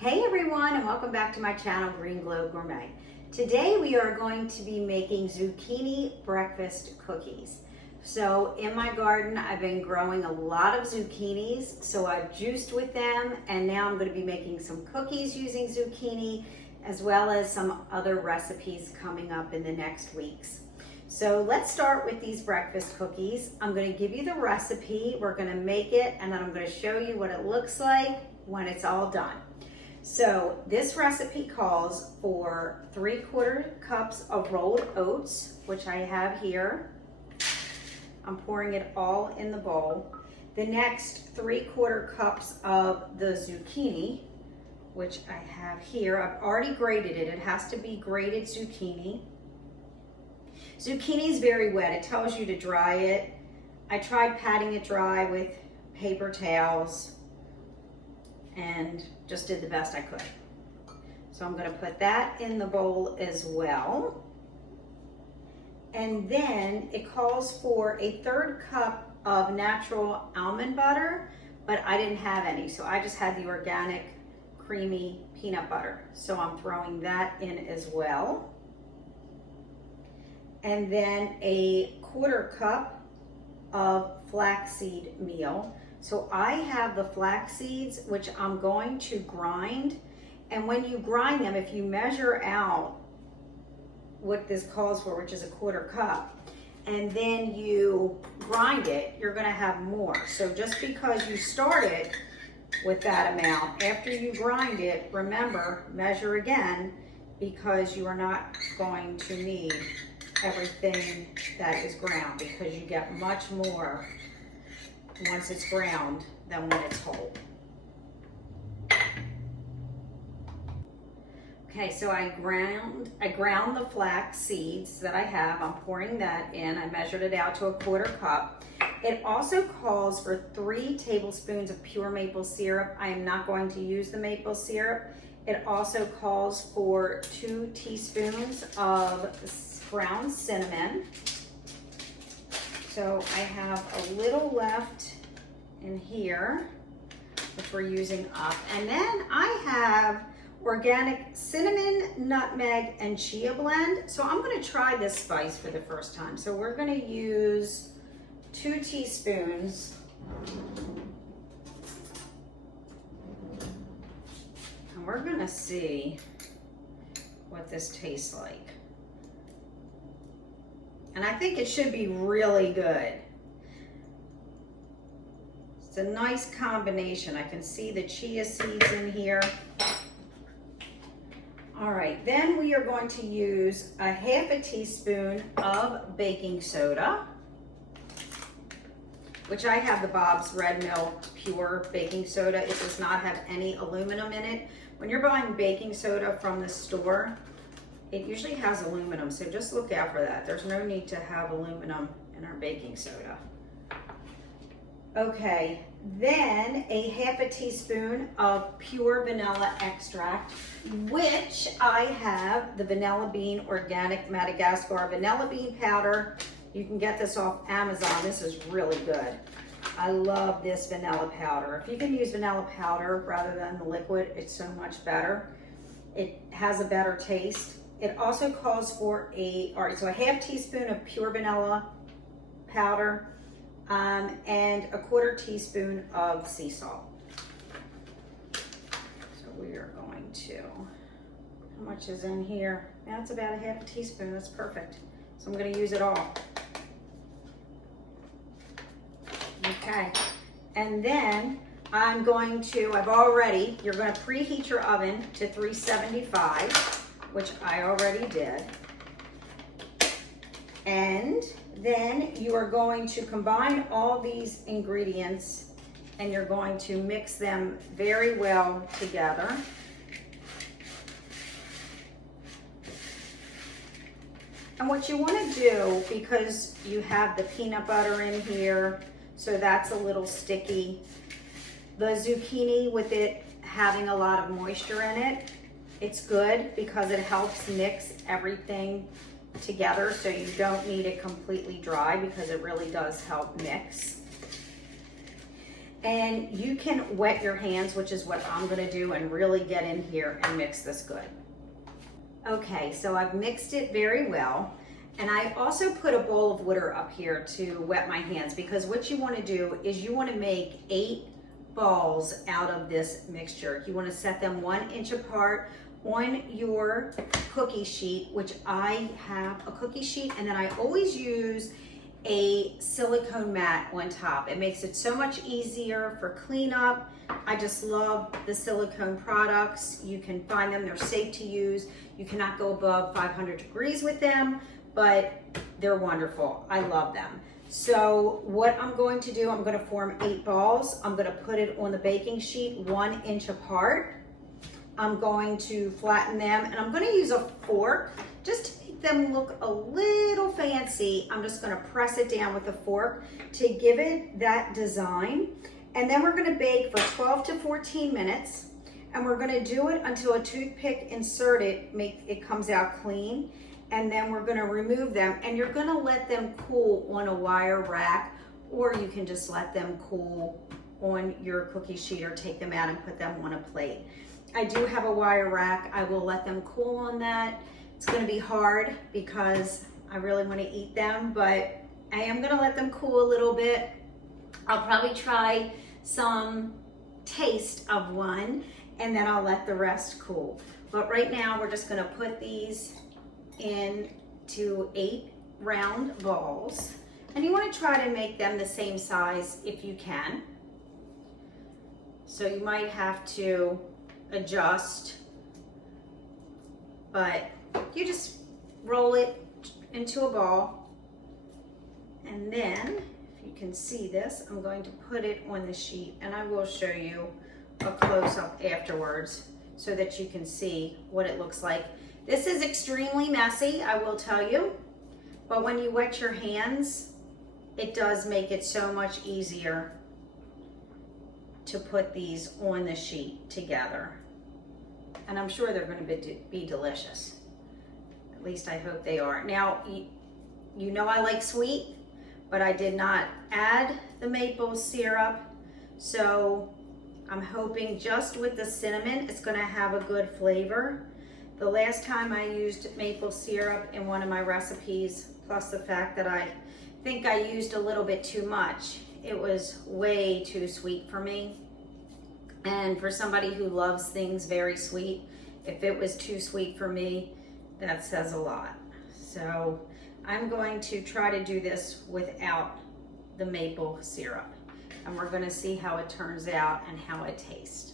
Hey everyone, and welcome back to my channel, Green Globe Gourmet. Today we are going to be making zucchini breakfast cookies. So in my garden, I've been growing a lot of zucchinis, so I've juiced with them, and now I'm going to be making some cookies using zucchini, as well as some other recipes coming up in the next weeks. So let's start with these breakfast cookies. I'm going to give you the recipe, we're going to make it, and then I'm going to show you what it looks like when it's all done. So this recipe calls for 3/4 cups of rolled oats, which I have here. I'm pouring it all in the bowl. The next 3/4 cups of the zucchini, which I have here. I've already grated it. It has to be grated zucchini. Zucchini is very wet. It tells you to dry it. I tried patting it dry with paper towels and just did the best I could. So I'm going to put that in the bowl as well. And then it calls for a 1/3 cup of natural almond butter, but I didn't have any, so I just had the organic creamy peanut butter. So I'm throwing that in as well. And then a 1/4 cup of flaxseed meal. So I have the flax seeds, which I'm going to grind. And when you grind them, if you measure out what this calls for, which is a 1/4 cup, and then you grind it, you're gonna have more. So just because you started with that amount, after you grind it, remember, measure again, because you are not going to need everything that is ground, because you get much more once it's ground than when it's whole. Okay, so I ground the flax seeds that I have. I'm pouring that in. I measured it out to a 1/4 cup. It also calls for 3 tablespoons of pure maple syrup. I am not going to use the maple syrup. It also calls for 2 teaspoons of ground cinnamon. So I have a little left in here, which we're using up. And then I have organic cinnamon, nutmeg, and chia blend. So I'm gonna try this spice for the first time. So we're gonna use 2 teaspoons. And we're gonna see what this tastes like. And I think it should be really good. It's a nice combination. I can see the chia seeds in here. All right, then we are going to use a 1/2 teaspoon of baking soda, which I have the Bob's Red Mill Pure Baking Soda. It does not have any aluminum in it. When you're buying baking soda from the store, it usually has aluminum, so just look out for that. There's no need to have aluminum in our baking soda. Okay, then a 1/2 teaspoon of pure vanilla extract, which I have the Vanilla Bean Organic Madagascar Vanilla Bean Powder. You can get this off Amazon. This is really good. I love this vanilla powder. If you can use vanilla powder rather than the liquid, it's so much better. It has a better taste. It also calls for a 1/2 teaspoon of pure vanilla powder, and a 1/4 teaspoon of sea salt. So we are going to, how much is in here? That's about a 1/2 teaspoon, that's perfect. So I'm gonna use it all. Okay, and then I'm going to, you're gonna preheat your oven to 375, which I already did. And then you are going to combine all these ingredients and you're going to mix them very well together. And what you want to do, because you have the peanut butter in here, so that's a little sticky, the zucchini with it having a lot of moisture in it, it's good because it helps mix everything together, so you don't need it completely dry because it really does help mix. And you can wet your hands, which is what I'm gonna do, and really get in here and mix this good. Okay, so I've mixed it very well. And I also put a bowl of water up here to wet my hands, because what you wanna do is you wanna make 8 balls out of this mixture. You wanna set them 1 inch apart on your cookie sheet, which I have a cookie sheet, and then I always use a silicone mat on top. It makes it so much easier for cleanup. I just love the silicone products. You can find them, they're safe to use. You cannot go above 500 degrees with them, but they're wonderful. I love them. So what I'm going to do, I'm gonna form 8 balls. I'm gonna put it on the baking sheet 1 inch apart. I'm going to flatten them, and I'm gonna use a fork just to make them look a little fancy. I'm just gonna press it down with a fork to give it that design. And then we're gonna bake for 12 to 14 minutes. And we're gonna do it until a toothpick inserted, it comes out clean. And then we're gonna remove them, and you're gonna let them cool on a wire rack, or you can just let them cool on your cookie sheet or take them out and put them on a plate. I do have a wire rack. I will let them cool on that. It's gonna be hard because I really wanna eat them, but I am gonna let them cool a little bit. I'll probably try some taste of one, and then I'll let the rest cool. But right now we're just gonna put these into 8 round balls. And you wanna try to make them the same size if you can. So you might have to adjust, but you just roll it into a ball. And then, if you can see this, I'm going to put it on the sheet, and I will show you a close-up afterwards so that you can see what it looks like. This is extremely messy, I will tell you, but when you wet your hands, it does make it so much easier to put these on the sheet together. And I'm sure they're going to be delicious. At least I hope they are. Now, you know I like sweet, but I did not add the maple syrup, so I'm hoping just with the cinnamon, it's going to have a good flavor. The last time I used maple syrup in one of my recipes, plus the fact that I think I used a little bit too much, it was way too sweet for me. And for somebody who loves things very sweet, if it was too sweet for me, that says a lot. So I'm going to try to do this without the maple syrup. And we're gonna see how it turns out and how it tastes.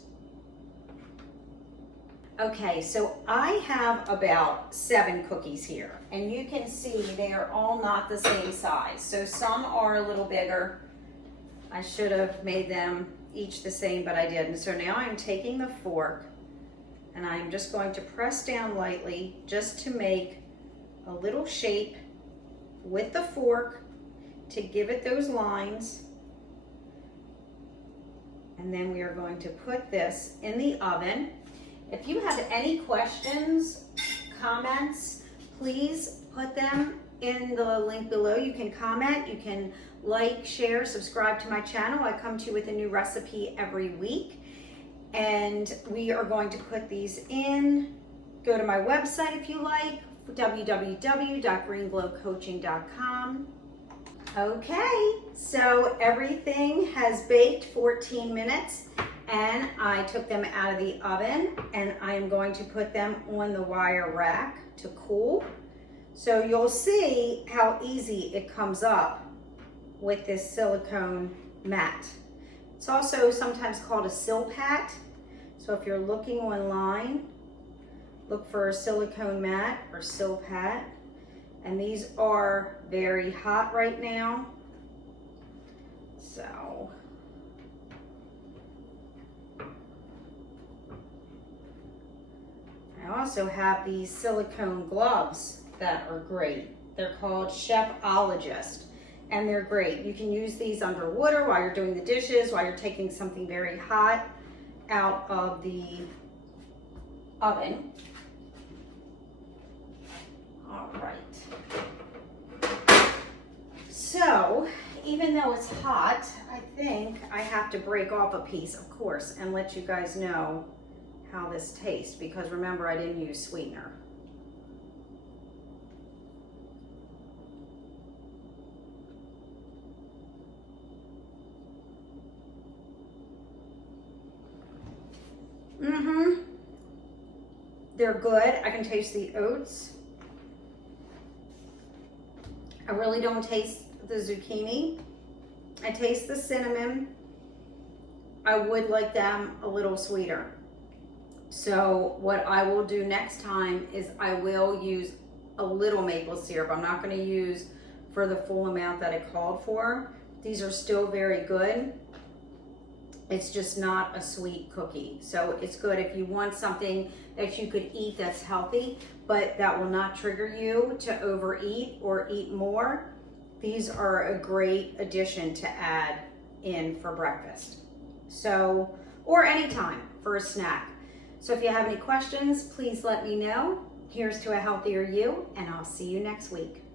Okay, so I have about 7 cookies here, and you can see they are all not the same size. So some are a little bigger. I should have made them each the same, but I didn't. So now I'm taking the fork, and I'm just going to press down lightly just to make a little shape with the fork to give it those lines. And then we are going to put this in the oven. If you have any questions, comments, please put them in the link below. You can comment, you can like, share, subscribe to my channel. I come to you with a new recipe every week. And we are going to put these in. Go to my website if you like, www.greenglowcoaching.com. Okay, so everything has baked 14 minutes. And I took them out of the oven, and I am going to put them on the wire rack to cool. So you'll see how easy it comes up with this silicone mat. It's also sometimes called a silpat. So if you're looking online, look for a silicone mat or silpat. And these are very hot right now. So I also have these silicone gloves that are great. They're called Chefologist, and they're great. You can use these underwater while you're doing the dishes, while you're taking something very hot out of the oven. All right. So even though it's hot, I think I have to break off a piece, of course, and let you guys know how this tastes, because remember, I didn't use sweetener. They're good. I can taste the oats. I really don't taste the zucchini. I taste the cinnamon. I would like them a little sweeter. So what I will do next time is I will use a little maple syrup. I'm not going to use for the full amount that I called for. These are still very good. It's just not a sweet cookie. So it's good if you want something that you could eat that's healthy, but that will not trigger you to overeat or eat more. These are a great addition to add in for breakfast. So, or anytime for a snack. So if you have any questions, please let me know. Here's to a healthier you, and I'll see you next week.